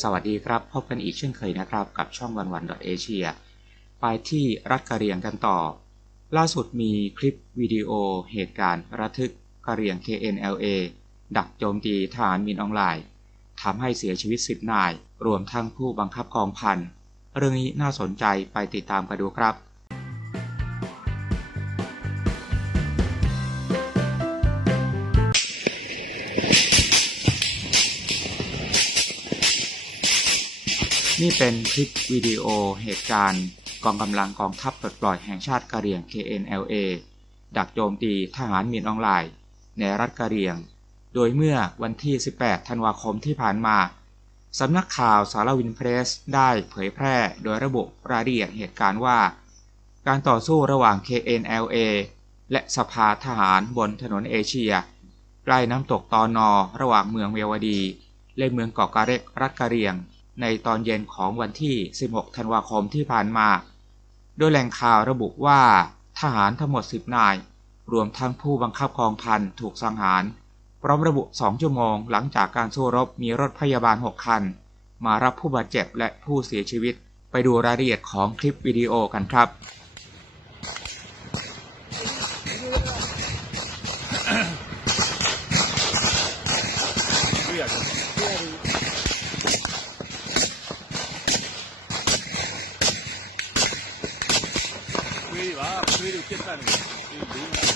สวัสดีครับ พบกันอีกเช่นเคยนะครับกับช่องวันวันดอทเอเชียไปที่รัฐกะเรียงกันต่อ ล่าสุดมีคลิปวิดีโอเหตุการณ์ ระทึกกะเรียง KNLA ดักโจมตีฐานมินออนไลน์ทำให้เสียชีวิตสิบนาย รวมทั้งผู้บังคับกองพันเรื่องนี้น่าสนใจไปติดตามกันดูครับนี่เป็นคลิปวิดีโอเหตุการณ์กองกำลังกองทัพปลดปล่อยแห่งชาติกะเหรี่ยง KNLA ดักโจมตีทหารมีนออนไลน์ ในรัฐกะเหรี่ยง โดยเมื่อวันที่ 18 ธันวาคมที่ผ่านมา สำนักข่าวสารวินเพรสได้เผยแพร่โดยระบบรายละเอียดเหตุการณ์ว่า การต่อสู้ระหว่าง KNLA และสภาทหารบนถนนเอเชีย ใกล้น้ำตกตอนอระหว่างเมืองเววดีและเมืองเกาะกาเรกรัฐกะเหรี่ยงในตอนเย็นของวันที่ 16 ธันวาคมที่ผ่านมา โดยแหล่งข่าวระบุว่า ทหารทั้งหมด 10 นายรวมทั้งผู้บังคับกองพันถูกสังหารพร้อมระบุ 2 ชั่วโมงหลังจากการสู้รบมีรถพยาบาล 6 คัน มารับผู้บาดเจ็บและผู้เสียชีวิตไปดูรายละเอียดของคลิปวิดีโอกันครับ специально.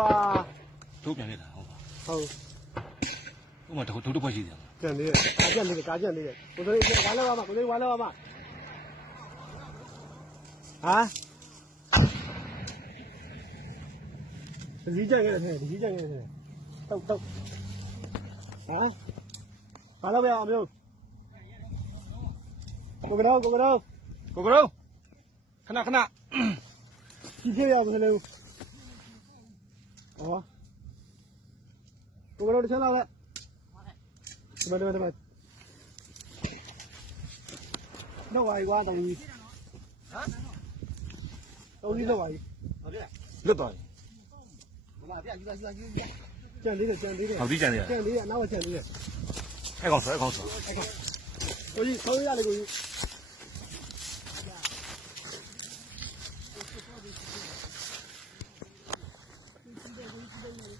ွာတို့ပြန်လိုက်တာဟုတ်ပါဟုတ်ဥမာတို့တို့တစ်ခွက်ရှိတယ်ကံလေးကားကြက်လေးကားကြက်လေးကိုစိုးလေးကားလာပါမကိုလေးကားလာပါမဟာဒီကြက်ကလေးနဲ့ဒီကြက်ကလေးနဲ့တောက်တောက်ဟာဘာလို့ပြောင်းမျိုးကိုကတော့ကိုကတော့ကိုကတော့ခဏခဏကြည့်ပြရအောင်ခလေး哦，我过来的，起来了。过来，过来，过来，过来。哪位？啊？到底哪位？到底？哪位？老李，老李，老李，哪个老李？太搞事，太搞事！太搞！我鱼，我鱼呀，那个鱼。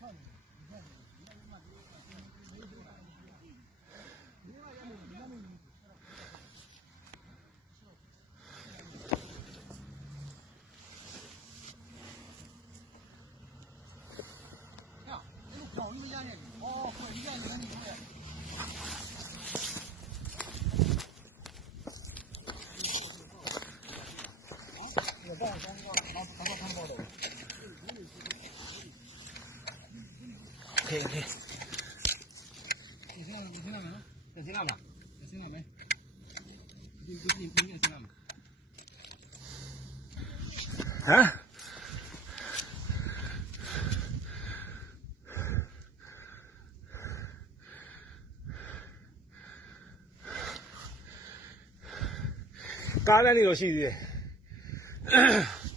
come. Never mind. 可以。你听到没？你听到没？有听到吧？有听到没？不是你，不是你有听到吗？啊？刚才那种细菌。<蛤?口音>